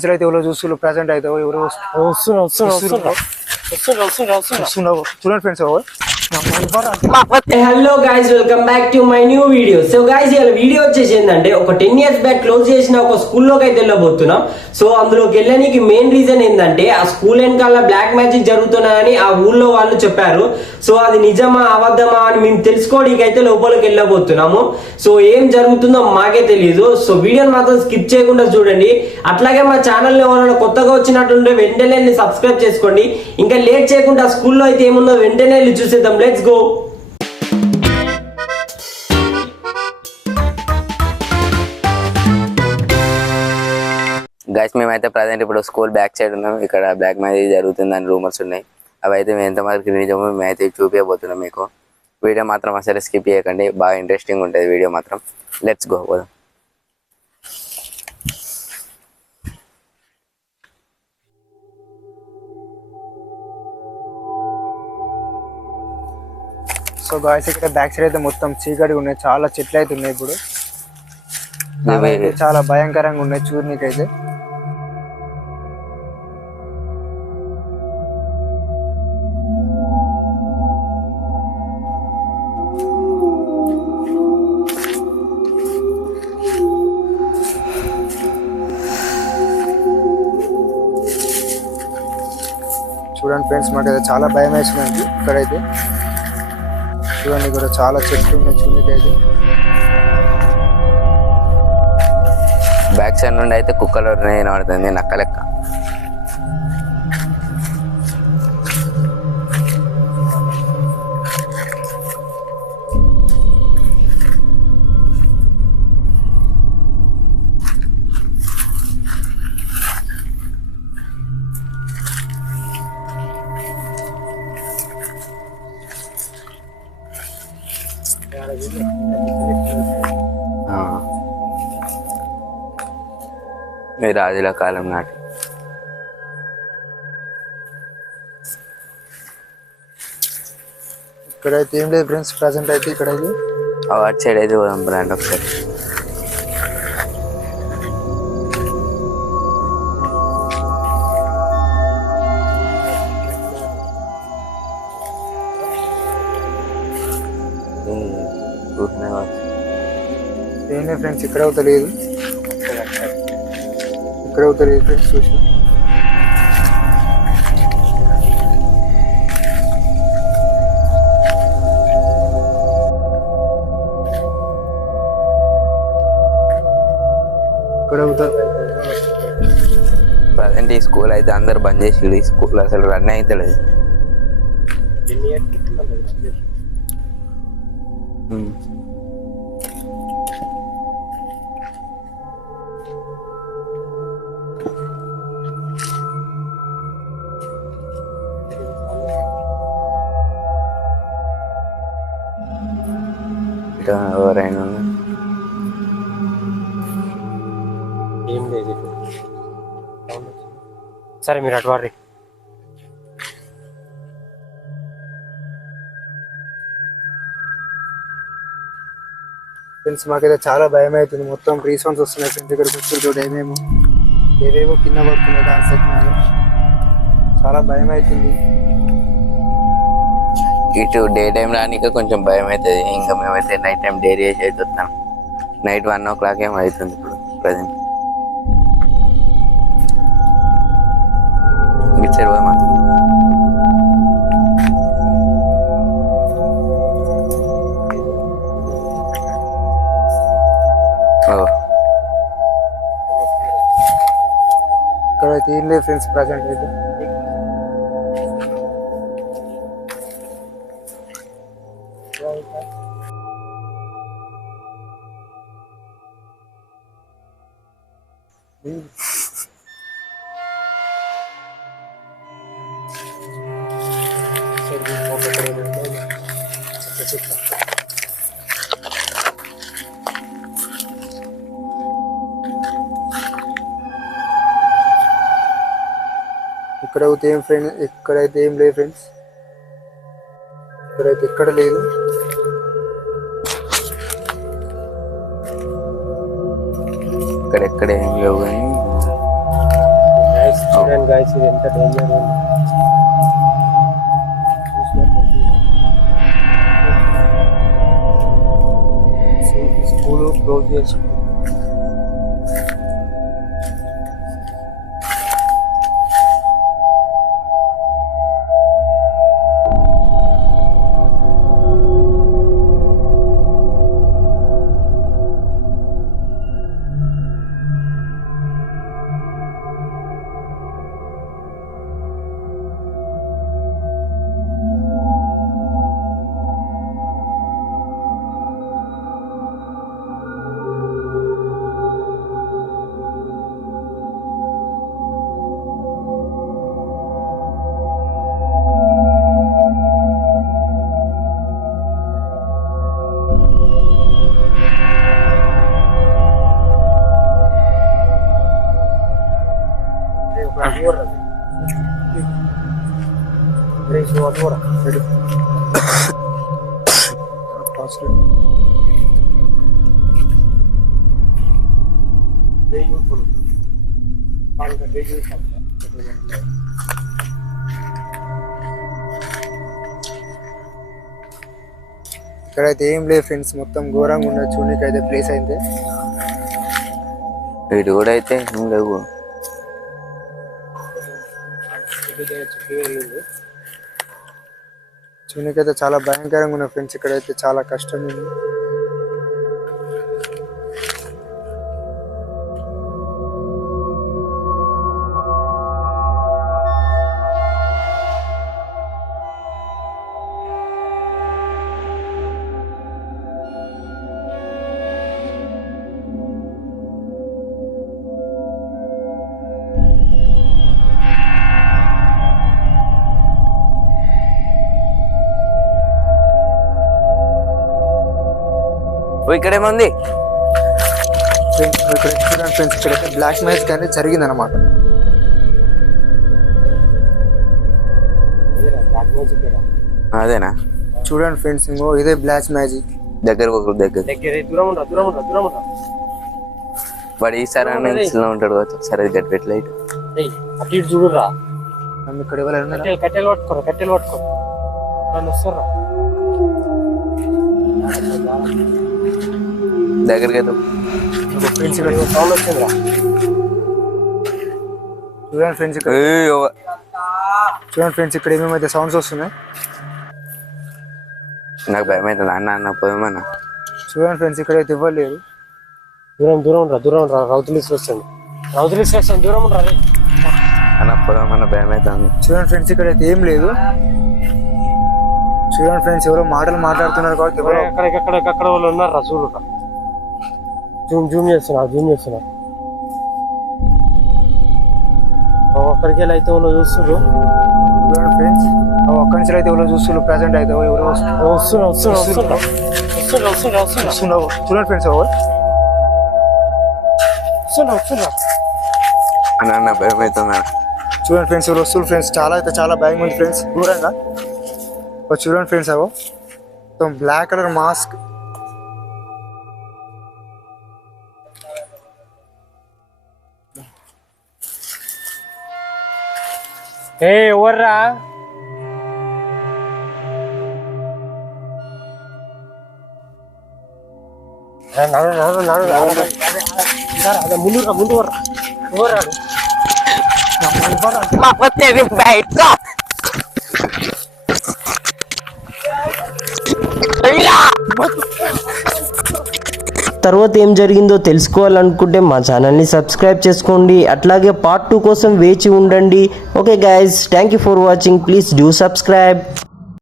Friends అయితే ఎవరో చూస్తున్నారు ప్రెసెంట్ అయితే ఎవరో వస్తున్నారు చూడండి ఫ్రెండ్స్ ఎవరు hello guys welcome back to my new video. So guys ఇలా వీడియో వచ్చేసి ఏంటంటే ఒక 10 years బ్యాక్ క్లోజ్ చేసిన ఒక స్కూల్లోకి అయితే వెళ్ళబోతున్నాం. సో అందులోకి వెళ్ళడానికి మెయిన్ రీజన్ ఏంటంటే ఆ స్కూల్ వెనకాల బ్లాక్ మ్యాజిక్ జరుగుతున్నాయని ఆ ఊళ్ళో వాళ్ళు చెప్పారు. సో అది నిజమా అబద్ధమా అని మేము తెలుసుకోవడానికి అయితే లోపలికి వెళ్ళబోతున్నాము. సో ఏం జరుగుతుందో మాకే తెలియదు. సో వీడియోని మాత్రం స్కిప్ చేయకుండా చూడండి. అట్లాగే మా ఛానల్ ఎవరైనా కొత్తగా వచ్చినట్టుంటే వెంటనే సబ్స్క్రైబ్ చేసుకోండి. ఇంకా లేట్ చేయకుండా స్కూల్లో అయితే ఏముందో వెంటనే వెళ్ళి చూసేద్దాం. Let's go. గైస్ మేమైతే ప్రజెంట్ ఇప్పుడు స్కూల్ బ్యాక్ సైడ్ ఉన్నాం. ఇక్కడ బ్లాక్ మ్యాజిక్ జరుగుతుందని రూమర్స్ ఉన్నాయి. అవి అయితే మేము ఎంతవరకు నిజమో మేమైతే చూపించబోతున్నాం మీకు. వీడియో మాత్రం అసలు స్కిప్ చేయకండి, బాగా ఇంట్రెస్టింగ్ ఉంటుంది వీడియో మాత్రం. లెట్స్ గో పోదాం. సో గాయ్స్ ఇక్కడ బ్యాక్ సైడ్ అయితే మొత్తం చీకటిగా ఉన్నాయి, చాలా చెట్లు అయితే ఉన్నాయి. ఇప్పుడు చాలా భయంకరంగా ఉన్నాయి చూడనీకైతే. చూడండి ఫ్రెండ్స్, మాకైతే చాలా భయం వేసిందండి. ఇక్కడైతే చూడండి, ఇక్కడ చాలా చెట్లు ఉన్నాయి చూడనీకైతే. బ్యాక్ సైడ్ నుండి అయితే కుక్కలు వినబడుతుంది, నక్క లెక్క. ఈ రాజుల కాలం నాటి ఇక్కడైతే ఏం లేదు ఫ్రెండ్స్ ప్రజెంట్ అయితే. ఇక్కడైతే అటు సైడ్ అయితే పోదాం బ్రాండ్ ఒకసారి. ఏం లేదు ఫ్రెండ్స్, ఇక్కడ తెలియదు, ఇక్కడ తెలియదు ఫ్రెండ్స్. చూసి ప్రజెంట్ ఈ స్కూల్ అయితే అందరు బంద్ చేసి ఈ స్కూల్ అసలు రన్ అయితే లేదు. ఎవరైనా ఏం లేదు, సరే మీరు అటు వారి. ఫ్రెండ్స్ మాకైతే చాలా భయం అవుతుంది, మొత్తం రీసౌండ్స్ వస్తున్నాయి ఫ్రెండ్స్. ఇక్కడ కూర్చుంటే ఏవేవో కింద పడుతున్నాయి డాన్స్ అవుతున్నాయి, చాలా భయం అవుతుంది. ఇటు డే టైం రానిక కొంచెం భయం అవుతుంది. ఇంకా మేమైతే నైట్ టైం డైరీ చేసి అయితే వస్తాం. నైట్ 1 o'clock ఏమో అవుతుంది ఇప్పుడు ప్రజెంట్. ఇచ్చారు పోదామా? ఇక్కడైతే ఏం లేదు ఫ్రెండ్స్ ప్రజెంట్ అయితే. ఇక్కడైతే ఏం ఫ్రెండ్స్, ఇక్కడైతే ఏం లేదు ఫ్రెండ్స్, ఇక్కడైతే ఎక్కడ లేదు. ఇక్కడెక్కడ ఏం లేవు కానీ చూడండి గైస్ ఇది ఎంత డేంజర్ ఉంది. స్కూల్ క్లోజ్ చేసి ఇక్కడైతే ఏం లేదు ఫ్రెండ్స్, మొత్తం ఘోరంగా ఉన్నది చూడడానికి అయితే ప్లేస్ అయితే. వీటి కూడా అయితే ఏం లేవు. చూడడానికి అయితే చాలా భయంకరంగా ఉన్న ఫ్రెండ్స్, ఇక్కడైతే చాలా కష్టం ఉంది. ఇక్కడేముంది ఫ్రెండ్స్ ఇక్కడ చూడండి ఫ్రెండ్స్, ఇక్కడైతే బ్లాక్ మ్యాజిక్ అనేది జరిగింది అనమాట. అదేనా? చూడండి ఫ్రెండ్స్, ఇంకో ఇదే బ్లాక్ మ్యాజిక్. దగ్గరకు ఒక దగ్గర వాడు ఈ సరౌండింగ్స్ లో ఉంటాడు కావచ్చు. సరే గట్టి పెట్టలైట్ చూడురా, ఇక్కడ ఎవరైనా కట్టెలు పట్టుకోరా, కట్టెలు పట్టుకో వస్తారా దగ్గరికి అయితే ఫ్రెండ్స్. ఇక్కడ సౌండ్ వచ్చిందిరా. చూడండి ఫ్రెండ్స్, ఇక్కడ చూడండి ఫ్రెండ్స్, ఇక్కడ ఏమేమైతే సౌండ్స్ వస్తున్నాయి. నాకు భయం అవుతుంది. అన్న పోయేమన్నా. చూడండి ఫ్రెండ్స్, ఇక్కడైతే ఇవ్వలేరు. దూరం రా రౌతులు వస్తుంది. దూరం రా అన్న పోయేమన్నా భయం అవుతుంది. చూడండి ఫ్రెండ్స్, ఇక్కడైతే ఏం లేదు. చూడండి ఫ్రెండ్స్, ఎవరో మాటలు మాట్లాడుతున్నారు కాబట్టి ఎవరో ఎక్కడ వాళ్ళు ఉన్నారు రా. చూడురా, జూమ్ చేస్తున్నా. ఒక్కడికి వెళ్ళి అయితే వాళ్ళు చూస్తున్నారు. చూడండి ఫ్రెండ్స్, ఒక్క నుంచి అయితే ఎవరో చూస్తున్నారు. ప్రెసెంట్ అయితే ఎవరో వస్తున్నారు. చూడండి ఫ్రెండ్స్, అన్న భయం అవుతుంది. చూడండి ఫ్రెండ్స్, ఎవరు వస్తున్నారు ఫ్రెండ్స్. చాలా భయంగా ఉంది ఫ్రెండ్స్. దూరంగా చూడండి ఫ్రెండ్స్, అవో మొత్తం బ్లాక్ కలర్ మాస్క్. ఎవర్రా? ముందు ఎవర్రాడు? తర్వాత ఏం జరిగిందో తెలుసుకోవాలనుకుంటే మా ఛానల్ని సబ్స్క్రైబ్ చేసుకోండి. అట్లాగే పార్ట్ 2 కోసం వేచి ఉండండి. Okay guys, thank you for watching. Please do subscribe.